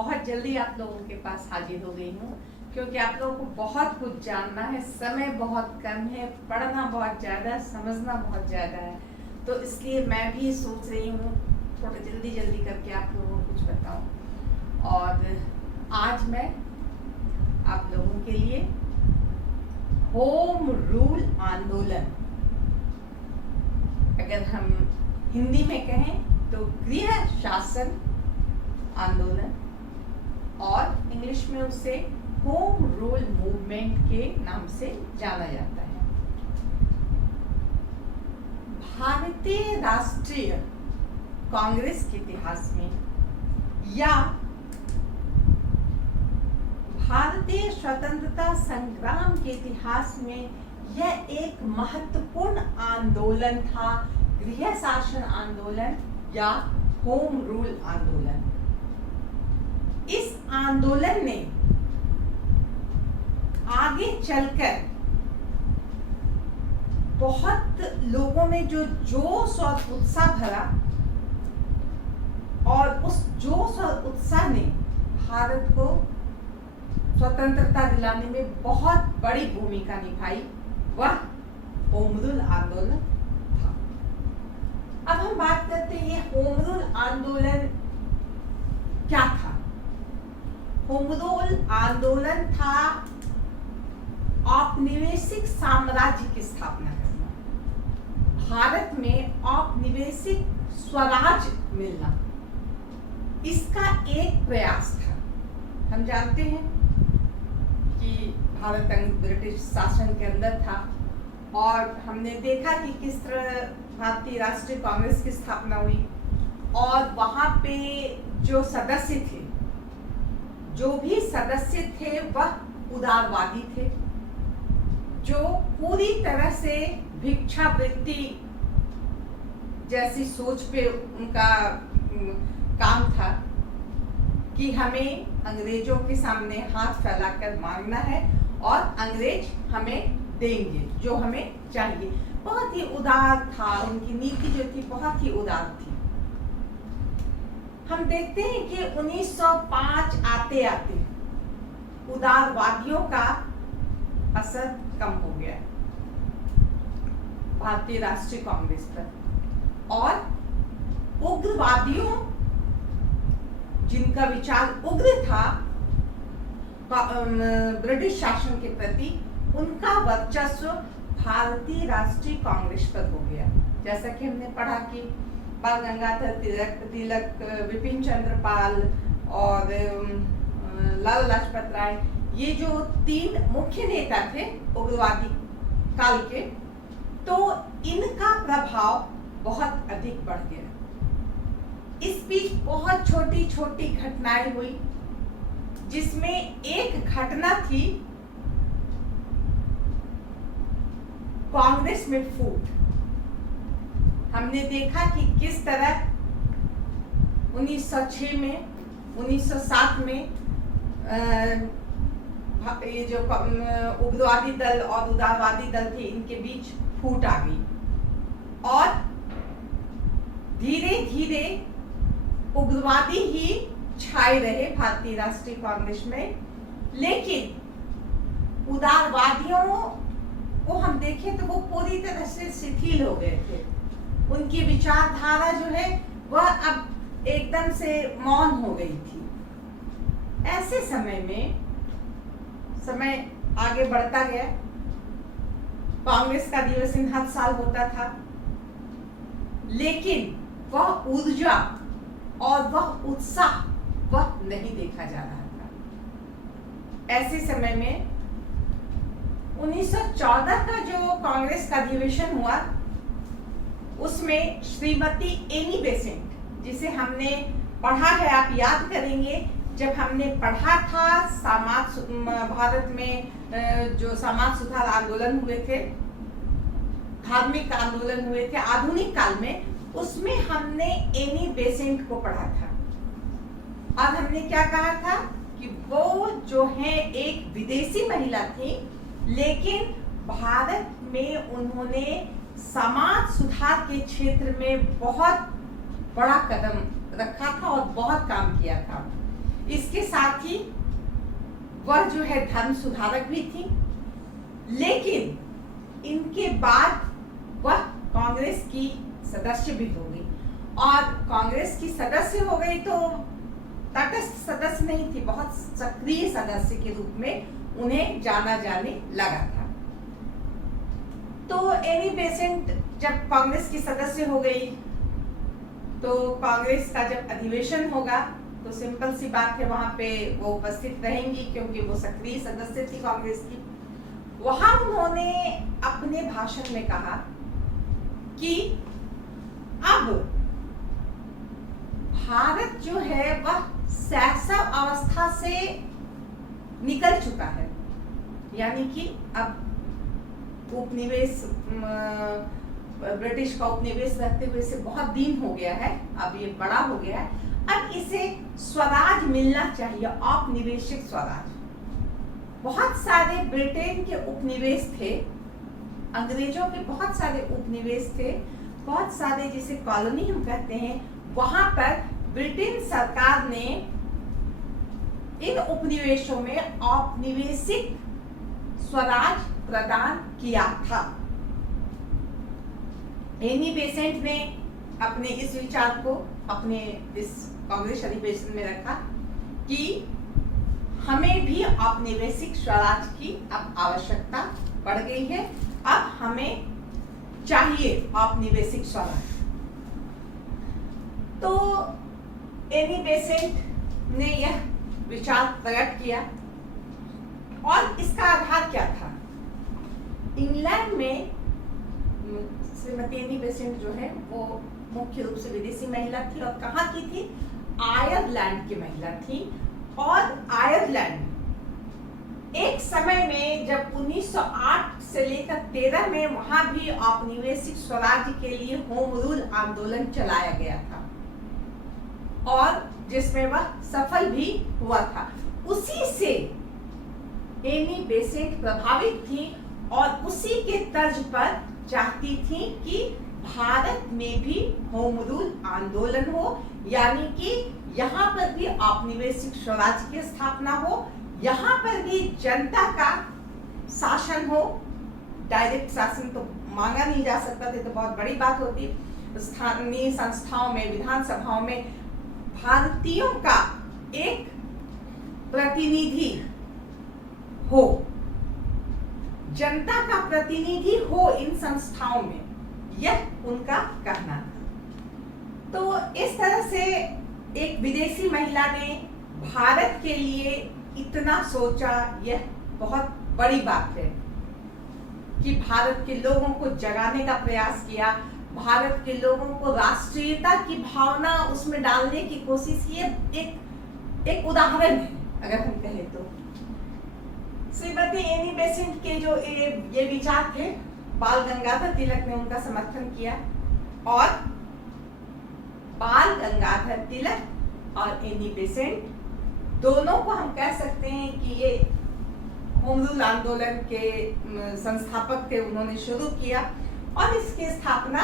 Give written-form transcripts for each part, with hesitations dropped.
बहुत जल्दी आप लोगों के पास हाजिर हो गई हूँ, क्योंकि आप लोगों को बहुत कुछ जानना है, समय बहुत कम है, पढ़ना बहुत ज़्यादा, समझना बहुत ज़्यादा है। तो इसलिए मैं भी सोच रही हूँ थोड़ा जल्दी जल्दी करके आप लोगों को कुछ बताऊँ। और आज मैं आप लोगों के लिए होम रूल आंदोलन, अगर हम हिंदी में कहें तो गृह शासन आंदोलन, और इंग्लिश में उसे होम रूल मूवमेंट के नाम से जाना जाता है। भारतीय राष्ट्रीय कांग्रेस के इतिहास में या भारतीय स्वतंत्रता संग्राम के इतिहास में यह एक महत्वपूर्ण आंदोलन था, गृह शासन आंदोलन या होम रूल आंदोलन। इस आंदोलन ने आगे चलकर बहुत लोगों में जो जोश और उत्साह भरा, और उस जोश और उत्साह ने भारत को स्वतंत्रता दिलाने में बहुत बड़ी भूमिका निभाई। वह होम रूल आंदोलन था। अब हम बात करते हैं होम रूल आंदोलन क्या था। होम रूल आंदोलन था औपनिवेशिक साम्राज्य की स्थापना करना, भारत में औपनिवेशिक स्वराज मिलना, इसका एक प्रयास था। हम जानते हैं कि भारत ब्रिटिश शासन के अंदर था, और हमने देखा कि किस तरह भारतीय राष्ट्रीय कांग्रेस की स्थापना हुई, और वहाँ पे जो सदस्य थे, जो भी सदस्य थे वह उदारवादी थे, जो पूरी तरह से भिक्षावृत्ति जैसी सोच पे उनका काम था कि हमें अंग्रेजों के सामने हाथ फैलाकर मांगना है और अंग्रेज हमें देंगे जो हमें चाहिए। बहुत ही उदार था, उनकी नीति जो थी बहुत ही उदार थी। हम देखते हैं कि 1905 आते आते उदारवादियों का असर कम हो गया भारतीय राष्ट्रीय कांग्रेस पर, और उग्रवादियों, जिनका विचार उग्र था ब्रिटिश शासन के प्रति, उनका वर्चस्व भारतीय राष्ट्रीय कांग्रेस पर हो गया। जैसा कि हमने पढ़ा कि बाल गंगाधर तिलक, विपिन चंद्र पाल और लाला लाजपत राय, ये जो तीन मुख्य नेता थे उग्रवादी काल के, तो इनका प्रभाव बहुत अधिक बढ़ गया। इस बीच बहुत छोटी छोटी घटनाएं हुई, जिसमें एक घटना थी कांग्रेस में फूट। हमने देखा कि किस तरह 1906 में, 1907 में ये जो उग्रवादी दल और उदारवादी दल थे, इनके बीच फूट आ गई, और धीरे धीरे उग्रवादी ही छाए रहे भारतीय राष्ट्रीय कांग्रेस में। लेकिन उदारवादियों को हम देखें तो वो पूरी तरह से शिथिल हो गए थे। उनकी विचारधारा जो है वह अब एकदम से मौन हो गई थी। ऐसे समय में समय आगे बढ़ता गया, कांग्रेस का अधिवेशन हर साल होता था, लेकिन वह ऊर्जा और वह उत्साह वह नहीं देखा जा रहा था। ऐसे समय में 1914 का जो कांग्रेस का अधिवेशन हुआ, उसमें श्रीमती एनी बेसेंट, जिसे हमने पढ़ा है, आप याद करेंगे जब हमने पढ़ा था भारत में जो समाज सुधार आंदोलन हुए थे, धार्मिक आंदोलन हुए थे आधुनिक काल में, उसमें हमने एनी बेसेंट को पढ़ा था। और हमने क्या कहा था कि वो जो है एक विदेशी महिला थी, लेकिन भारत में उन्होंने समाज सुधार के क्षेत्र में बहुत बड़ा कदम रखा था और बहुत काम किया था। इसके वह जो है धर्म सुधारक भी थी, लेकिन इनके बाद वह कांग्रेस की सदस्य भी हो गई। और कांग्रेस की सदस्य हो गई तो तटस्थ सदस्य नहीं थी, बहुत सक्रिय सदस्य के रूप में उन्हें जाना जाने लगा था। तो एनी बेसेंट जब कांग्रेस की सदस्य हो गई तो कांग्रेस का जब अधिवेशन होगा तो सिंपल सी बात है, वहां पे वो उपस्थित रहेंगी क्योंकि वो सक्रिय सदस्य थी कांग्रेस की। वहां उन्होंने अपने भाषण में कहा कि अब भारत जो है वह शैशव अवस्था से निकल चुका है, यानी कि अब उपनिवेश, ब्रिटिश का उपनिवेश रहते हुए से बहुत दिन हो गया है, अब ये बड़ा हो गया है, अब इसे स्वराज मिलना चाहिए, औपनिवेशिक स्वराज। बहुत सारे ब्रिटेन के उपनिवेश थे, अंग्रेजों के बहुत सारे उपनिवेश थे, बहुत सारे जिसे कॉलोनी हम कहते हैं, वहां पर ब्रिटेन सरकार ने इन उपनिवेशों में औपनिवेशिक स्वराज प्रदान किया था। एनी बेसेंट ने अपने इस विचार को अपने इस कांग्रेस अधिवेशन में रखा कि हमें भी औपनिवेशिक स्वराज की अब आवश्यकता पड़ गई है, अब हमें चाहिए औपनिवेशिक स्वराज। तो एनी बेसेंट ने यह विचार प्रकट किया और इसका आधार क्या था? इंग्लैंड में श्रीमती एनी बेसेंट जो है वो मुख्य रूप से विदेशी महिला थी और कहाँ की थी? आयरलैंड की महिला थी। और आयरलैंड एक समय में जब 1908 से लेकर 13 में वहां भी औपनिवेशिक स्वराज के लिए होम रूल आंदोलन चलाया गया था और जिसमें वह सफल भी हुआ था। उसी से एनी बेसेंट प्रभावित थी और उसी के तर्ज पर चाहती थी कि भारत में भी होम रूल आंदोलन हो, यानी कि यहाँ पर भी औपनिवेशिक स्वराज की स्थापना हो, यहाँ पर भी जनता का शासन हो। डायरेक्ट शासन तो मांगा नहीं जा सकता था, तो बहुत बड़ी बात होती। स्थानीय संस्थाओं में, विधानसभाओं में भारतीयों का एक प्रतिनिधि हो, जनता का प्रतिनिधि हो इन संस्थाओं में, यह उनका कहना था। तो इस तरह से एक विदेशी महिला ने भारत के लिए इतना सोचा, यह बहुत बड़ी बात है कि भारत के लोगों को जगाने का प्रयास किया, भारत के लोगों को राष्ट्रीयता की भावना उसमें डालने की कोशिश की। एक उदाहरण है अगर हम कहें तो श्रीमती एनी बेसेंट के जो ये विचार थे, बाल गंगाधर तिलक ने उनका समर्थन किया और बाल गंगाधर तिलक और एनी बेसेंट दोनों को हम कह सकते हैं कि ये होम रूल आंदोलन के संस्थापक थे। उन्होंने शुरू किया और इसकी स्थापना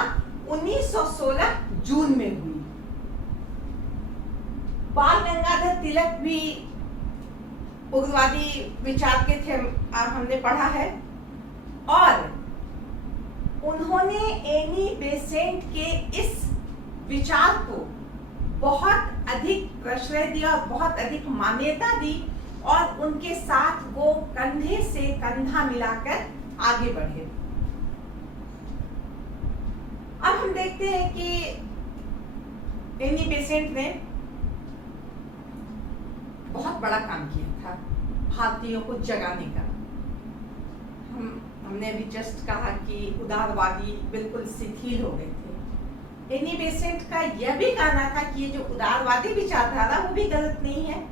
1916 जून में हुई। बाल गंगाधर तिलक भी उग्रवादी विचार के थे, हमने पढ़ा है, और उन्होंने एनी बेसेंट के इस विचार को बहुत अधिक प्रश्रय दिया और बहुत अधिक मान्यता दी और उनके साथ वो कंधे से कंधा मिलाकर आगे बढ़े। अब हम देखते हैं कि एनी बेसेंट ने बहुत बड़ा काम किया था भारतीयों को जगाने का। हमने अभी जस्ट कहा कि उदारवादी बिल्कुल शिथिल हो गए थे। एनी बेसेंट का यह भी कहना था कि ये जो उदारवादी विचारधारा वो भी गलत नहीं है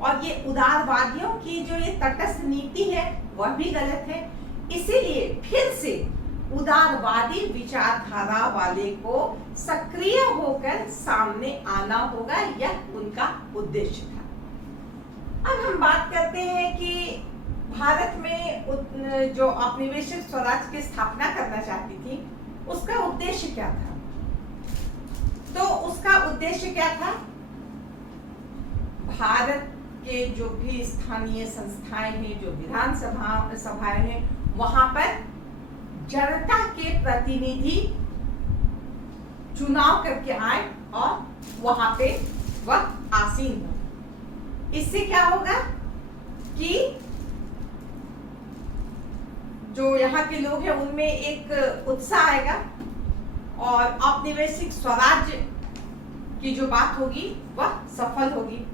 और ये उदारवादियों की जो ये तटस्थ नीति है वह भी गलत है। इसीलिए फिर से उदारवादी विचारधारा वाले को सक्रिय होकर सामने आना होगा, यह उनका उद्देश्य था। अब हम बात करते हैं कि भारत में जो औपनिवेशिक स्वराज की स्थापना करना चाहती थी उसका उद्देश्य क्या था? तो उसका उद्देश्य क्या था? भारत के जो भी स्थानीय संस्थाएं हैं, जो सभाएं हैं, वहां पर जनता के प्रतिनिधि चुनाव करके आए और वहां पे वह आसीन हो। इससे क्या होगा कि जो यहाँ के लोग हैं उनमें एक उत्साह आएगा और औपनिवेशिक स्वराज्य की जो बात होगी वह सफल होगी।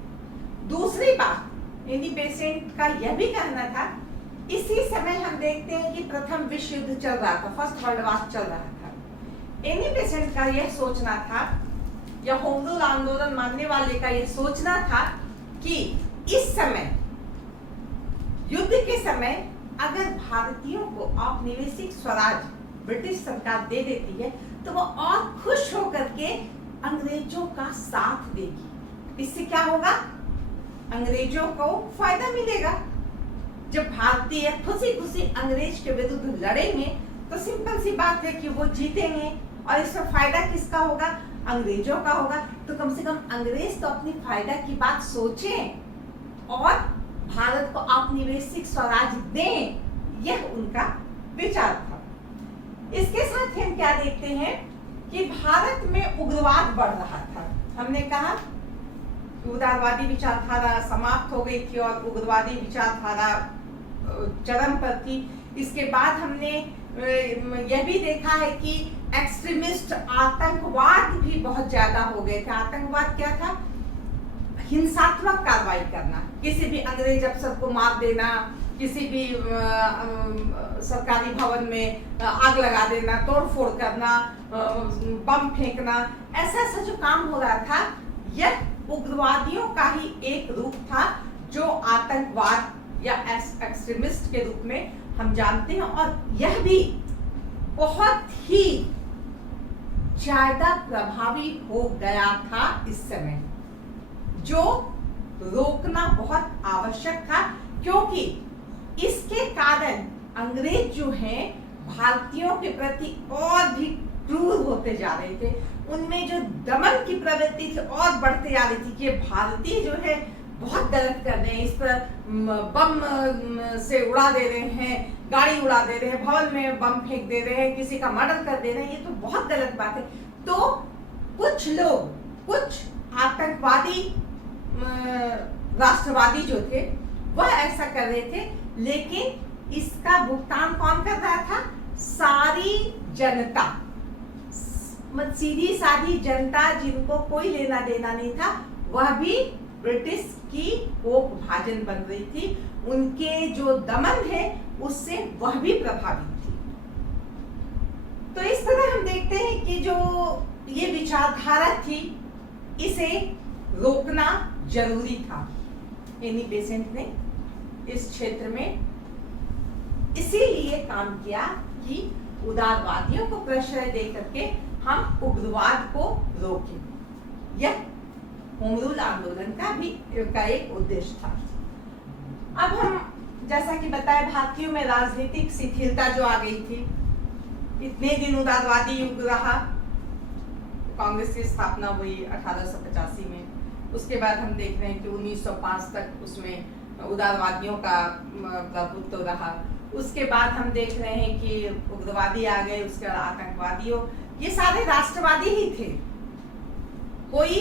दूसरी बात एनी बेसेंट का यह भी कहना था, इसी समय हम देखते हैं कि प्रथम विश्व युद्ध चल रहा था, फर्स्ट वर्ल्ड वॉर चल रहा था। एनी बेसेंट का यह सोचना था, या होम रूल आंदोलन मानने वाले का यह सोचना था कि इस समय, युद्ध के समय, अगर भारतीयों को औपनिवेशिक स्वराज ब्रिटिश सरकार दे देती है तो वो और खुश होकर के अंग्रेजों का साथ देगी। इससे क्या होगा, अंग्रेजों को फायदा मिलेगा। जब भारतीय खुशी खुशी अंग्रेज के विरुद्ध लड़ेंगे तो सिंपल सी बात है कि वो जीतेंगे, और इसमें फायदा किसका होगा, अंग्रेजों का होगा। तो कम से कम अंग्रेज तो अपनी फायदा की बात सोचें और भारत को औपनिवेशिक स्वराज दें, यह उनका विचार था। इसके साथ हम क्या देखते हैं कि भारत में उग्रवाद बढ़ रहा था। हमने कहा कि उदारवादी विचारधारा समाप्त हो गई थी और उग्रवादी विचारधारा चरम पर थी। इसके बाद हमने यह भी देखा है कि एक्सट्रीमिस्ट आतंकवाद भी बहुत ज्यादा हो गए थे। आतंकवाद क्या था, हिंसात्मक कार्रवाई करना, किसी भी अंग्रेज अफसर को मार देना, किसी भी सरकारी भवन में आग लगा देना, तोड़फोड़ करना, बम फेंकना, ऐसा जो काम हो रहा था, यह उग्रवादियों का ही एक रूप था जो आतंकवाद या एक्सट्रीमिस्ट के रूप में हम जानते हैं। और यह भी बहुत ही ज्यादा प्रभावी हो गया था इस समय, जो रोकना बहुत आवश्यक था, क्योंकि इसके कारण अंग्रेज जो हैं भारतीयों के प्रति और भी क्रूर होते जा रहे थे। उनमें जो दमन की प्रवृत्ति थी और बढ़ते जा रही थी कि भारतीय जो है बहुत गलत कर रहे हैं, इस पर बम से उड़ा दे रहे हैं, गाड़ी उड़ा दे रहे हैं, भवन में बम फेंक दे रहे हैं, किसी का मर्डर कर दे रहे हैं, ये तो बहुत गलत बात है। तो कुछ लोग, कुछ आतंकवादी राष्ट्रवादी जो थे वह ऐसा कर रहे थे, लेकिन इसका भुगतान कौन कर रहा था, सारी जनता, सीधी साधी जनता जिनको कोई लेना देना नहीं था, वह भी ब्रिटिश की कोख भाजन बन रही थी। उनके जो दमन है उससे वह भी प्रभावित थी। तो इस तरह हम देखते हैं कि जो ये विचारधारा थी इसे रोकना जरूरी था। एनी बेसेंट ने इस क्षेत्र में इसीलिए काम किया कि उदारवादियों को प्रश्रय दे करके हम उग्रवाद को रोकें। यह होम रूल आंदोलन का एक उद्देश्य था। अब हम जैसा कि बताया, भारतीयों में राजनीतिक शिथिलता जो आ गई थी, इतने दिन उदारवादी युग रहा, कांग्रेस की स्थापना हुई 1885 में, उसके बाद हम देख रहे हैं कि 1905 तक उसमें उदारवादियों का प्रभुत्व रहा। उसके बाद हम देख रहे हैं कि उग्रवादी आ गए, उसके बाद आतंकवादियों, ये सारे राष्ट्रवादी ही थे, कोई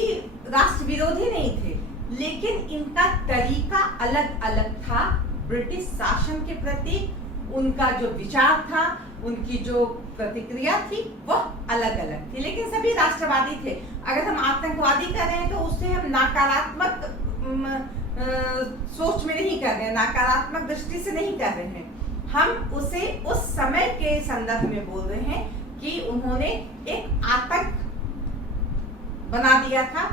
राष्ट्र विरोधी नहीं थे, लेकिन इनका तरीका अलग अलग था। ब्रिटिश शासन के प्रति उनका जो विचार था, उनकी जो प्रतिक्रिया थी वह अलग अलग थी, लेकिन सभी राष्ट्रवादी थे। अगर हम आतंकवादी कर रहे हैं तो उससे हम नकारात्मक सोच में नहीं कर रहे हैं, नकारात्मक दृष्टि से नहीं कर रहे हैं, हम उसे उस समय के संदर्भ में बोल रहे हैं कि उन्होंने एक आतंक बना दिया था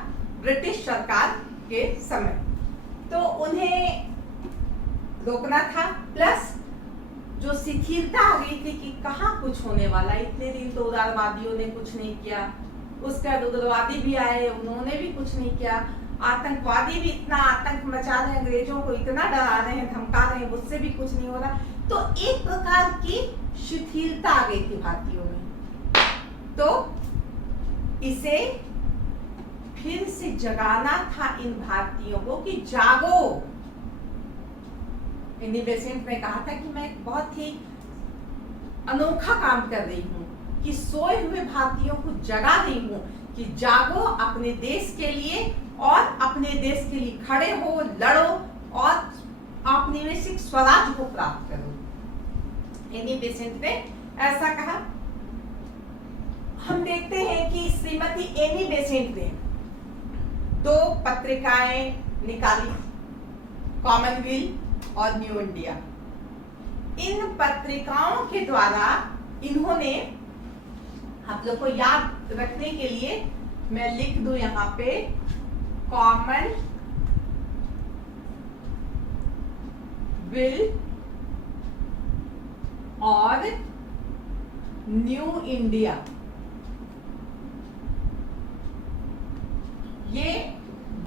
ब्रिटिश सरकार के समय, तो उन्हें रोकना था। प्लस जो शिथिलता आ गई थी कि कहाँ कुछ होने वाला, इतने दिन तो उदारवादियों ने कुछ नहीं किया, उसके बाद उग्रवादी भी आए, उन्होंने भी कुछ नहीं किया, आतंकवादी भी इतना आतंक मचा रहे हैं, अंग्रेजों को इतना डरा रहे हैं, धमका रहे हैं, मुझसे भी कुछ नहीं हो रहा। तो एक प्रकार की शिथिलता आ गई थी भारतीयों में। तो इसे फिर से जगाना था इन भारतीयों को कि जागो, एनी बेसेंट ने कहा था कि मैं एक बहुत ही अनोखा काम कर रही हूँ कि सोए हुए भारतीयों को जगा रही हूँ कि जागो, अपने देश के लिए और अपने देश के लिए खड़े हो, लड़ो और औपनिवेशिक स्वराज को प्राप्त करो। एनी बेसेंट ने ऐसा कहा। हम देखते हैं कि श्रीमती एनी बेसेंट ने 2 पत्रिकाएं निकाली, कॉमनवेल्थ और न्यू इंडिया। इन पत्रिकाओं के द्वारा इन्होंने, आप लोग को याद रखने के लिए मैं लिख दूं यहाँ पे, कॉमनवेल्थ और न्यू इंडिया, ये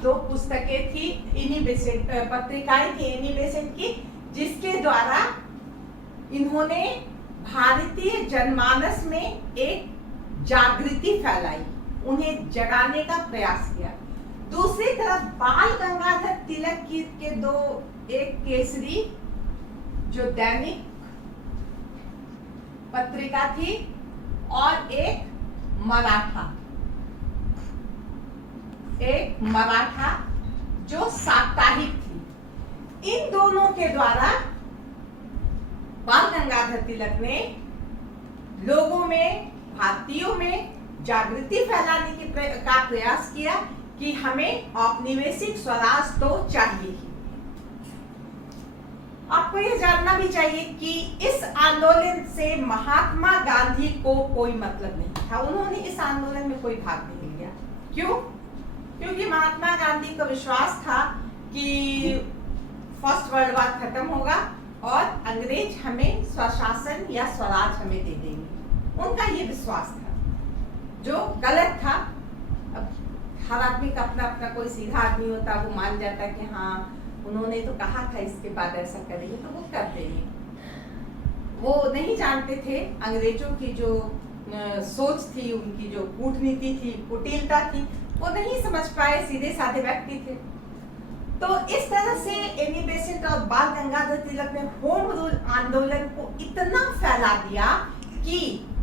2 पुस्तकें थी, इन्हीं बेसेंट पत्रिकाएं थी एनी बेसेंट की, जिसके द्वारा इन्होंने भारतीय जनमानस में एक जागृति फैलाई, उन्हें जगाने का प्रयास किया। दूसरी तरफ बाल गंगाधर तिलक के 2, एक केसरी जो दैनिक पत्रिका थी और एक मराठा जो साप्ताहिक थी। इन दोनों के द्वारा बाल गंगाधर तिलक ने लोगों में, भारतीयों में जागृति फैलाने का प्रयास किया कि हमें औपनिवेशिक स्वराज तो चाहिए ही। आपको यह जानना भी चाहिए कि इस आंदोलन से महात्मा गांधी को कोई मतलब नहीं था, उन्होंने इस आंदोलन में कोई भाग नहीं लिया। क्यों? क्योंकि महात्मा गांधी को विश्वास था कि फर्स्ट वर्ल्ड वॉर खत्म होगा और अंग्रेज हमें स्वशासन या स्वराज हमें दे देंगे। उनका ये विश्वास था, जो गलत था। अब हर आदमी का अपना अपना, कोई सीधा आदमी होता वो मान जाता कि हाँ उन्होंने तो कहा था इसके बाद ऐसा करेंगे तो वो कर देंगे। वो नहीं जानते थे अंग्रेजों की जो सोच थी, उनकी जो कूटनीति थी, कुटिलता थी, वो नहीं समझ पाए, सीधे साधे व्यक्ति थे। तो इस तरह से एनी बेसेंट और बाल गंगाधर तिलक ने होम रूल आंदोलन को इतना फैला दिया कि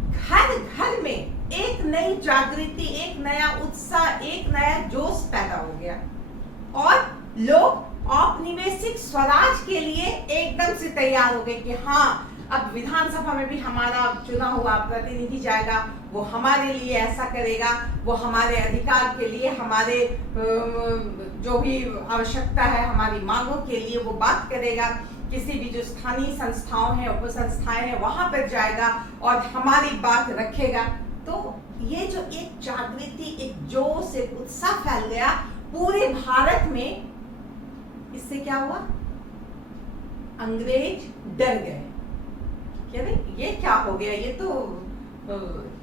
घर घर में एक नई जागृति, एक नया उत्साह, एक नया जोश पैदा हो गया और लोग औपनिवेशिक स्वराज के लिए एकदम से तैयार हो गए कि हाँ, अब विधानसभा में भी हमारा चुना हुआ प्रतिनिधि जाएगा, वो हमारे लिए ऐसा करेगा, वो हमारे अधिकार के लिए, हमारे जो भी आवश्यकता है, हमारी मांगों के लिए वो बात करेगा। किसी भी जो स्थानीय संस्थाओं हैं, उपसंस्थाएं हैं, वहां पर जाएगा और हमारी बात रखेगा। तो ये जो एक जागृति, एक जोश, एक उत्साह फैल गया पूरे भारत में। इससे क्या हुआ? अंग्रेज डर गए। ये क्या हो गया? ये तो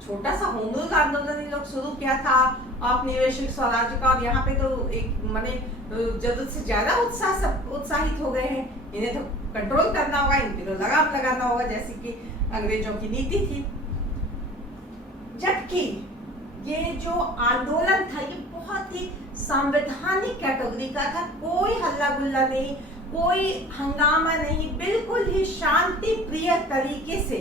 छोटा सा होम रूल आंदोलन इन लोग शुरू किया था औपनिवेशिक स्वराज का, और यहाँ पे तो एक माने जरूरत से ज्यादा उत्साहित हो गए हैं। इन्हें तो कंट्रोल करना होगा, इन पे तो लगाम लगाना होगा, जैसे कि अंग्रेजों की नीति थी। जबकि ये जो आंदोलन था ये बहुत ही संवैधानिक कैटेगरी का था, कोई हल्ला गुल्ला नहीं, कोई हंगामा नहीं, बिल्कुल ही शांति प्रिय तरीके से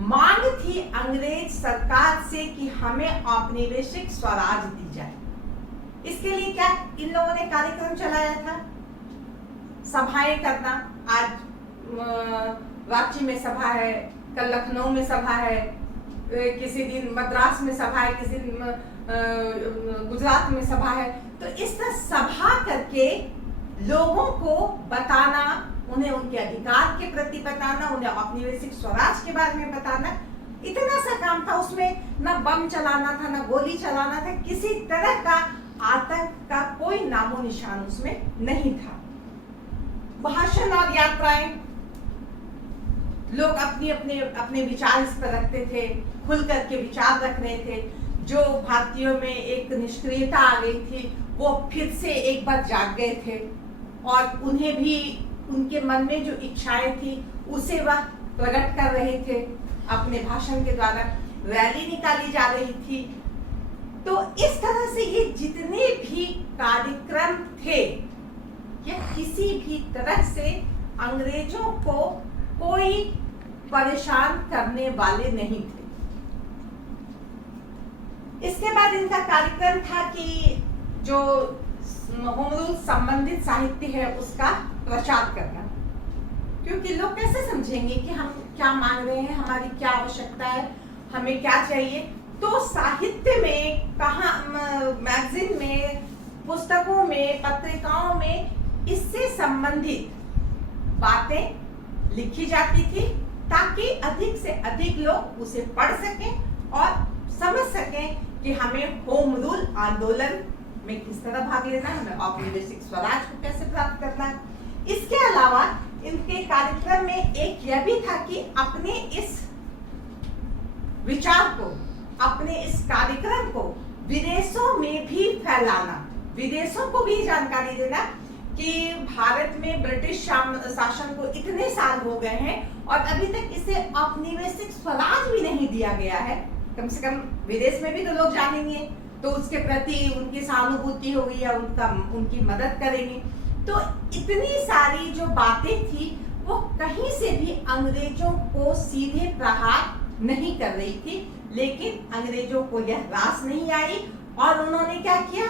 मांग थी अंग्रेज सरकार से कि हमें औपनिवेशिक स्वराज दी जाए। इसके लिए क्या इन लोगों ने कार्यक्रम चलाया था? सभाएं करना। आज रांची में सभा है, कल लखनऊ में सभा है, किसी दिन मद्रास में सभा है, किसी दिन गुजरात में सभा है। तो इस तरह सभा करके लोगों को बताना, उन्हें उनके अधिकार के प्रति बताना, उन्हें औपनिवेशिक स्वराज के बारे में बताना, इतना सा काम था। उसमें न बम चलाना था, न गोली चलाना था, किसी तरह का आतंक का कोई नामो निशान उसमें नहीं था। भाषण और यात्राएं, लोग अपने विचार इस पर रखते थे, खुल करके विचार रख रहे थे। जो भारतीयों में एक निष्क्रियता आ गई थी वो फिर से एक बार जाग गए थे और उन्हें भी उनके मन में जो इच्छाएं थी उसे वह प्रकट कर रहे थे। अपने भाषण के द्वारा रैली निकाली जा रही थी। तो इस तरह से ये जितने भी कार्यक्रम थे, ये किसी भी तरह से अंग्रेजों को कोई परेशान करने वाले नहीं थे। इसके बाद इनका कार्यक्रम था कि जो होम रूल संबंधित साहित्य है उसका प्रचार करना, क्योंकि लोग कैसे समझेंगे कि हम क्या मांग रहे हैं, हमारी क्या आवश्यकता है, हमें क्या चाहिए। तो साहित्य में, कहाँ, मैगजीन में, पुस्तकों में, पत्रिकाओं में इससे संबंधित बातें लिखी जाती थी, ताकि अधिक से अधिक लोग उसे पढ़ सकें और समझ सकें कि हमें होम रूल आंदोलन में किस तरह भाग लेना है, हमें औपनिवेशिक स्वराज को कैसे प्राप्त करना है। इसके अलावा इनके कार्यक्रम में एक यह भी था कि अपने इस विचार को, अपने इस कार्यक्रम को विदेशों में भी फैलाना, विदेशों को भी जानकारी देना कि भारत में ब्रिटिश शासन को इतने साल हो गए हैं और अभी तक इसे औपनिवेशिक स्वराज भी नहीं दिया गया है। कम से कम विदेश में भी तो लोग जानेंगे, तो उसके प्रति उनकी सहानुभूति होगी या उनकी मदद करेंगे। तो इतनी सारी जो बातें थी वो कहीं से भी अंग्रेजों को सीधे प्रहार नहीं कर रही थी, लेकिन अंग्रेजों को यह रास नहीं आई और उन्होंने क्या किया,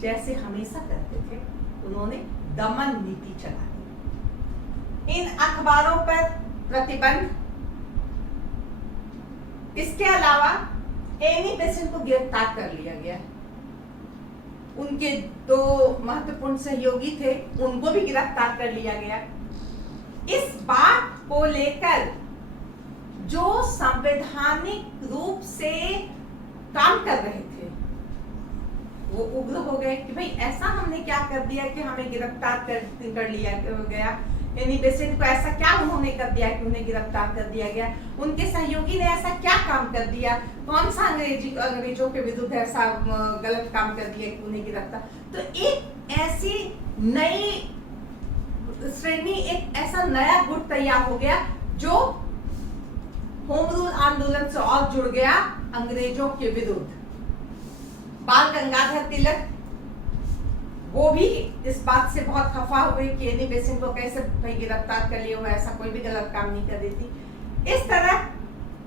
जैसे हमेशा करते थे, उन्होंने दमन नीति चला दी। इन अखबारों पर प्रतिबंध, इसके अलावा एनी बेसेंट को गिरफ्तार कर लिया गया। उनके दो महत्वपूर्ण सहयोगी थे, उनको भी गिरफ्तार कर लिया गया। इस बात को लेकर जो संवैधानिक रूप से काम कर रहे थे वो उग्र हो गए कि भाई ऐसा हमने क्या कर दिया कि हमें गिरफ्तार कर लिया गया। एनी बेसेंट को ऐसा क्या उन्होंने कर दिया कि उन्हें गिरफ्तार कर दिया गया। उनके सहयोगी ने ऐसा क्या काम कर दिया, कौन सा अंग्रेजों के विरुद्ध ऐसा गलत काम कर दिया कि उन्हें गिरफ्तार। तो एक ऐसी नई श्रेणी, एक ऐसा नया गुट तैयार हो गया जो होम रूल आंदोलन से और जुड़ गया अंग्रेजों के विरुद्ध। बाल गंगाधर तिलक वो भी इस बात से बहुत खफा हुए कि एनी बेसेंट को कैसे भाई गिरफ्तार कर लिया, ऐसा कोई भी गलत काम नहीं कर रही थी। इस तरह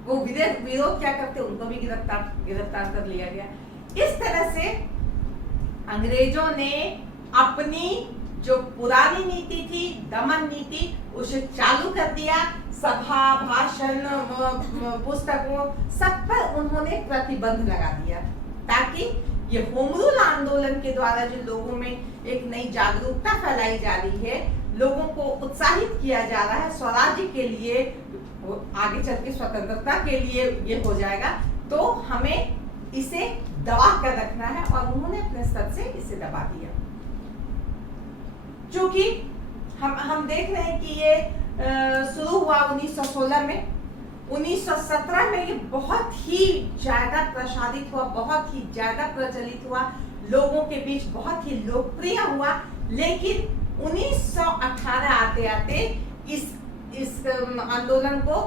वो विरोध क्या करते, उनको भी गिरफ्तार कर लिया गया। इस तरह से अंग्रेजों ने अपनी जो पुरानी नीति थी, दमन नीति, उसे चालू कर दिया। सभा, भाषण, पुस्तकों, सब पर उन्होंने प्रतिबंध लगा दिया, ताकि ये होम रूल आंदोलन के द्वारा जो लोगों में एक नई जागरूकता फैलाई जा रही है, लोगों को उत्साहित किया जा रहा है स्वराज्य के लिए, आगे चल के स्वतंत्रता के लिए ये हो जाएगा, तो हमें इसे दबा कर रखना है। और उन्होंने अपने स्तर से इसे दबा दिया। क्योंकि हम देख रहे हैं कि ये शुरू हुआ 1916 में, 1917 में ये बहुत ही ज्यादा प्रसारित हुआ, बहुत ही ज्यादा प्रचलित हुआ, लोगों के बीच बहुत ही लोकप्रिय हुआ। लेकिन 1918 आते आते इस आंदोलन को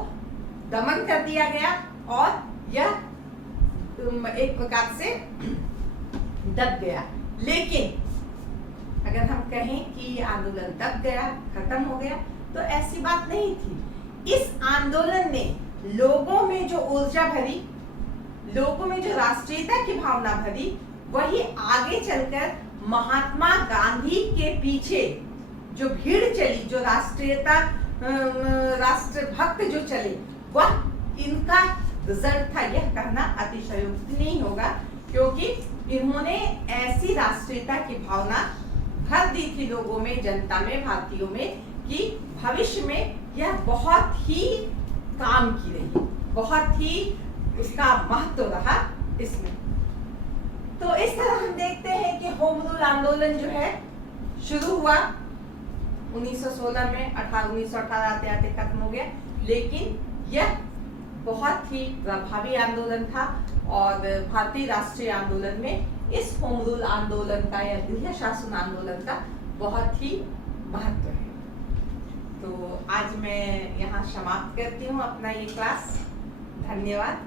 दमन कर दिया गया और यह एक प्रकार से दब गया। लेकिन अगर हम कहें कि आंदोलन दब गया, खत्म हो गया, तो ऐसी बात नहीं थी। इस आंदोलन ने लोगों में जो ऊर्जा भरी, लोगों में जो राष्ट्रीयता की भावना भरी, वही आगे चलकर महात्मा गांधी के पीछे जो भीड़ चली, जो राष्ट्रीयता, राष्ट्रभक्त जो चले, वह इनका रिजल्ट था। यह कहना अतिशयोक्ति नहीं होगा, क्योंकि इन्होंने ऐसी राष्ट्रीयता की भावना भर दी थी लोगों में, जनता में, भारतीयों में, कि भविष्य में यह बहुत ही काम की रही, बहुत ही उसका महत्व रहा इसमें। तो इस तरह हम देखते हैं कि होम रूल आंदोलन जो है शुरू हुआ 1916 में, 1918 आते आते खत्म हो गया। लेकिन यह बहुत ही प्रभावी आंदोलन था और भारतीय राष्ट्रीय आंदोलन में इस होम रूल आंदोलन का या गृह शासन आंदोलन का बहुत ही महत्व है। तो आज मैं यहाँ समाप्त करती हूँ अपना ये क्लास। धन्यवाद।